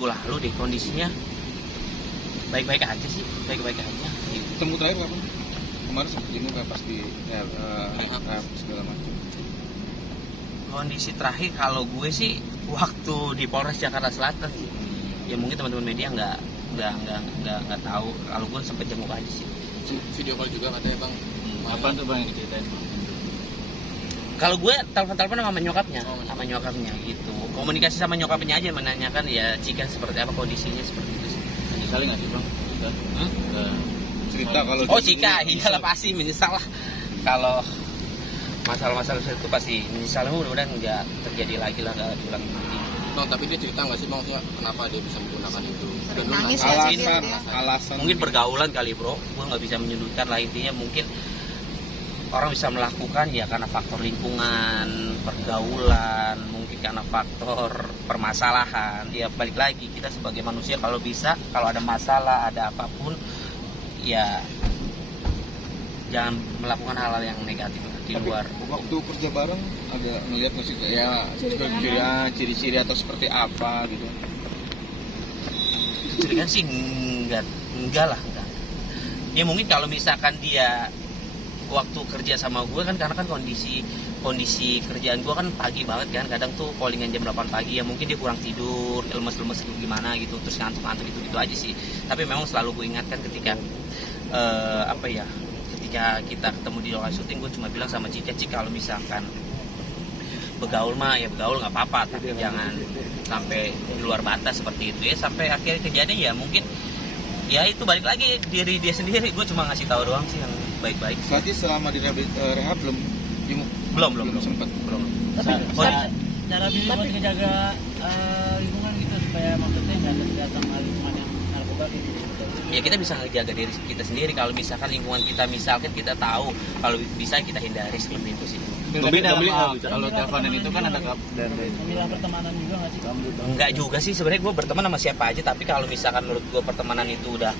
minggu lalu deh, kondisinya baik-baik aja sih, baik-baik aja. Ketemu terakhir kapan? Kemarin sempat jenguk nggak pas di segala macam. Kondisi terakhir kalau gue sih waktu di Polres Jakarta Selatan sih. Ya mungkin teman-teman media nggak tahu kalau gue sempet jenguk aja sih. Video call juga katanya bang. Apa tuh bang yang diceritain? Kalau gue telepon sama nyokapnya gitu. Komunikasi sama nyokapnya aja menanyakan ya Cika seperti apa kondisinya seperti itu sih. Menyesali nggak sih bang? Cerita kalau Cika, iyalah pasti menyesal lah. Kalau masalah-masalah itu pasti menyesal, mudah-mudahan nggak terjadi lagi lah, nggak diulang lagi. Bang, tapi dia cerita nggak sih maksudnya kenapa dia bisa menggunakan itu? Nangis alasan Mungkin pergaulan kali bro, gue nggak bisa menyudutkan lah, intinya mungkin orang bisa melakukan ya karena faktor lingkungan, pergaulan, mungkin karena faktor permasalahan. Ya balik lagi, kita sebagai manusia kalau bisa, kalau ada masalah, ada apapun, ya jangan melakukan hal-hal yang negatif di luar. Waktu kerja bareng ada ngelihat nggak sih ya ciri-ciri atau seperti apa gitu? Ciri sih enggak lah. Ya mungkin kalau misalkan dia waktu kerja sama gue kan, karena kan kondisi kerjaan gue kan pagi banget kan, kadang tuh callingan jam 8 pagi, ya mungkin dia kurang tidur, lemes-lemes gitu gimana gitu, terus ngantuk-ngantuk gitu aja sih. Tapi memang selalu gue ingatkan ketika ketika kita ketemu di lokasi syuting, gue cuma bilang sama Cika, kalau misalkan begaul mah ya begaul nggak apa-apa, tapi jangan sampai di luar batas seperti itu ya. Sampai akhirnya kejadian ya mungkin ya itu balik lagi diri dia sendiri, gue cuma ngasih tahu doang sih yang baik-baik. Berarti selama di rehab belum sempat. Tapi cara Billy buat ngejaga lingkungan gitu supaya maksudnya jangan datang lingkungan yang narkoba gitu. Ya kita bisa ngejaga diri kita sendiri. Kalau misalkan lingkungan kita kita tahu, kalau bisa kita hindari seperti itu sih. Tapi kalau teleponan itu kan ada Pemilihan pertemanan juga nggak sih? Enggak juga sih sebenarnya, gue berteman sama siapa aja, tapi kalau misalkan menurut gue pertemanan itu udah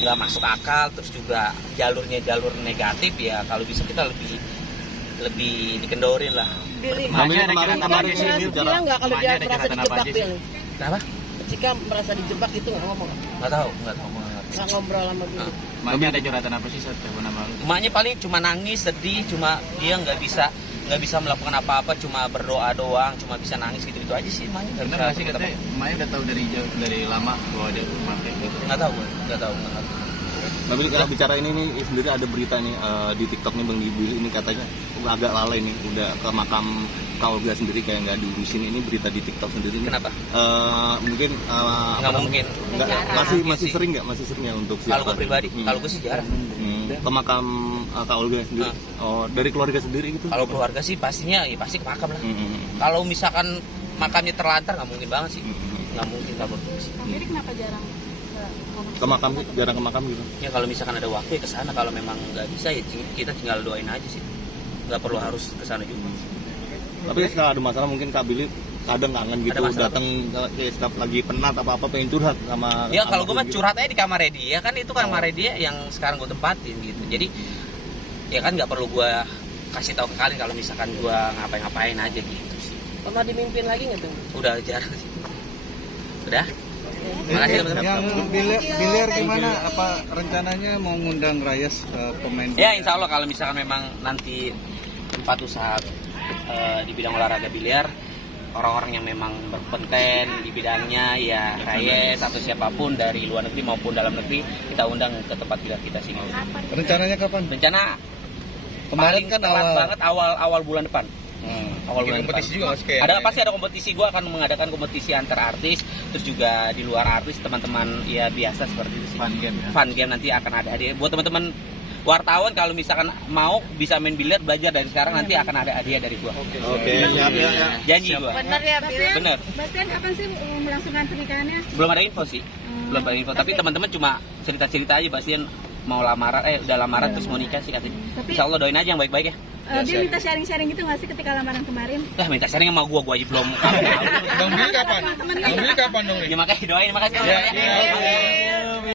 nggak masuk akal, terus juga jalurnya jalur negatif, ya kalau bisa kita lebih dikendorin lah. Kemarin sih bilang nggak kalau dia merasa dijebak dia. Kenapa? Jika merasa dijebak itu nggak ngomong. Nggak tahu. Nggak ngobrol sama Billy. Maknya ada curhatan apa sih saat telepon sama lu? Emaknya paling cuma nangis, sedih, cuma dia nggak bisa melakukan apa-apa, cuma berdoa doang, cuma bisa nangis gitu aja sih emaknya. Bener nggak sih katanya emaknya udah tahu dari lama bahwa dia mati gitu? Nggak tahu. Tapi kalau bicara ini nih sendiri ada berita nih di TikTok nih Bang Billy ini katanya agak lalai nih, udah ke makam keluarga sendiri kayak nggak diurusin. Ini berita di TikTok sendiri nih. Kenapa? Mungkin nggak mungkin. Masih sering ya untuk siapa? Kalau gue pribadi, kalau gue sih jarang. Ke makam keluarga sendiri. Oh, dari keluarga sendiri gitu? Kalau keluarga sih pastinya ya pasti ke makam lah. Kalau misalkan makamnya terlantar nggak mungkin banget sih. Nggak mungkin kabur. Jadi kenapa jarang jarang ke makam gitu? Ya kalau misalkan ada waktu ya ke sana, kalau memang nggak bisa ya kita tinggal doain aja sih. Nggak perlu harus ke sana juga. Tapi kalau ada masalah mungkin Kak Billy kadang kangen gitu, datang setiap lagi penat apa pengen curhat sama. Ya kalau gue mah curhat aja di kamarnya dia, kan itu kamar dia yang sekarang gue tempatin gitu. Jadi ya kan nggak perlu gue kasih tahu ke kalian kalau misalkan gue ngapain aja gitu sih. Pernah dimimpin lagi nggak tuh? Udah jarang sih. Udah. Makasih teman-teman. Yang biliar gimana? Apa rencananya mau ngundang Rayas pemain? Ya insya Allah kalau misalkan memang nanti tempat usaha di bidang olahraga biliar, orang-orang yang memang berkompeten di bidangnya ya Rayes atau siapapun dari luar negeri maupun dalam negeri, kita undang ke tempat biliar kita sini. Rencananya kapan? Rencana Kemarin kan awal bulan depan. Awal bulan kompetisi depan. juga Pasti ada kompetisi. Gue akan mengadakan kompetisi antar artis, terus juga di luar artis, teman-teman ya biasa seperti itu sih. Fun game nanti akan ada hadiah buat teman-teman wartawan. Kalau misalkan mau bisa main biliar, belajar dari sekarang, nanti akan ada hadiah dari gua. Oke. Janji gua. Bener ya, Bener. Bastian kapan sih melangsungkan pernikahannya? Belum ada info sih. Belum ada info. Tapi teman-teman cuma cerita-cerita aja Bastian mau lamaran, udah lamaran terus mau nikah sih katanya. Insya Allah doain aja yang baik-baik ya. Dia minta sharing-sharing gitu nggak sih ketika lamaran kemarin? Minta sharing sama gua aja belum. Bang Billy kapan? Bang Billy kapan dong? Ya makanya doain, makasih.